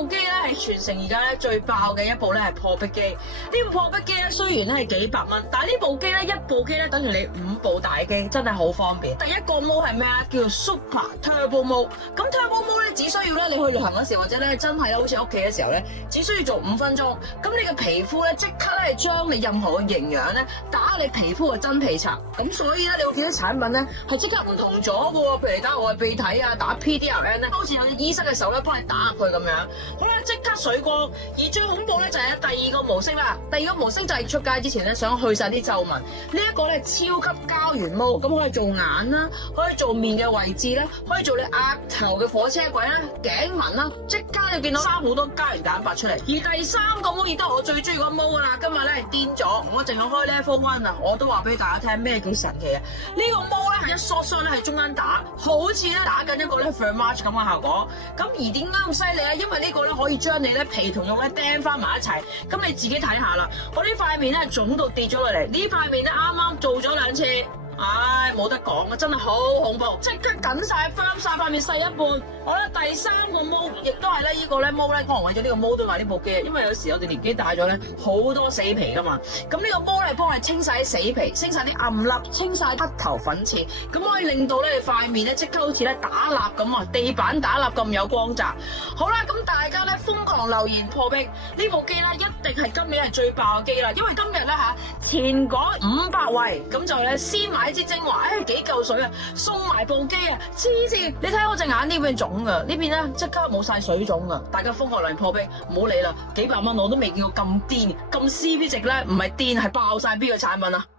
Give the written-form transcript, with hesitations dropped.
部機咧係全城而家咧最爆嘅一部咧係破壁機。呢部破壁機咧雖然咧係幾百蚊，但係呢部機咧一部機咧等於你5部大機，真係好方便。第一個 mode 係咩啊？叫做 Super Turbo Mode。咁 Turbo Mode 咧只需要咧你去旅行嗰時，或者咧真係咧好似屋企嘅時候咧，只需要做5分鐘，咁你嘅皮膚咧即刻咧將你任何嘅營養咧打你皮膚嘅真皮層。咁所以咧你會見到產品咧係即刻唔同咗嘅喎。譬如你打外鼻體啊，打 PDRN 咧，好似有啲醫生嘅手咧幫你打入去咁樣。好啦，即刻水光。而最恐怖咧就係第二個模式啦。第二個模式就係出街之前咧想去晒啲皺紋。呢一個咧超級膠原毛，咁可以做眼啦，可以做面嘅位置啦，可以做你額頭嘅火車軌啦、頸紋啦，即刻就見到生好多膠原蛋白出嚟。而第三個毛亦都係我最中意個毛噶啦，今日咧係癲咗，我淨係開 level 1啊，我都話俾大家聽咩叫神奇啊！呢個毛咧係一縮縮咧喺中間打，好似咧打緊一個咧 Thermage 咁嘅效果。咁而點解咁犀利啊？因為呢個咧可以將你咧皮同肉咧釘翻埋一齊。咁你自己睇下啦，我呢塊面咧腫到跌咗落嚟，呢塊面咧啱啱做咗2次。唉，冇得講啊，真係好恐怖，即刻緊晒 firm 晒塊面細一半。好啦，第三個毛亦都係咧，呢個咧毛咧，可能為咗呢個毛都買呢部機，因為有時我哋年紀大咗咧，好多死皮噶嘛。咁呢個毛咧幫你清晒啲死皮，清晒啲暗粒，清晒黑頭粉刺，咁可以令到咧你塊面咧即刻好似咧打蠟咁啊，地板打蠟咁有光澤。好啦，咁大家咧瘋狂留言破壁呢部機咧，一定係今年係最爆嘅機啦，因為今日咧前嗰500位咁就咧先買支精華，幾嚿水啊，送埋部機啊，黐線！你睇我隻眼呢邊腫噶，呢邊咧即刻冇晒水腫噶，大家瘋狂留言破壁，唔好理啦，幾百蚊我都未見過咁癲，咁 CP 值咧，唔係癲係爆晒邊個產品啊！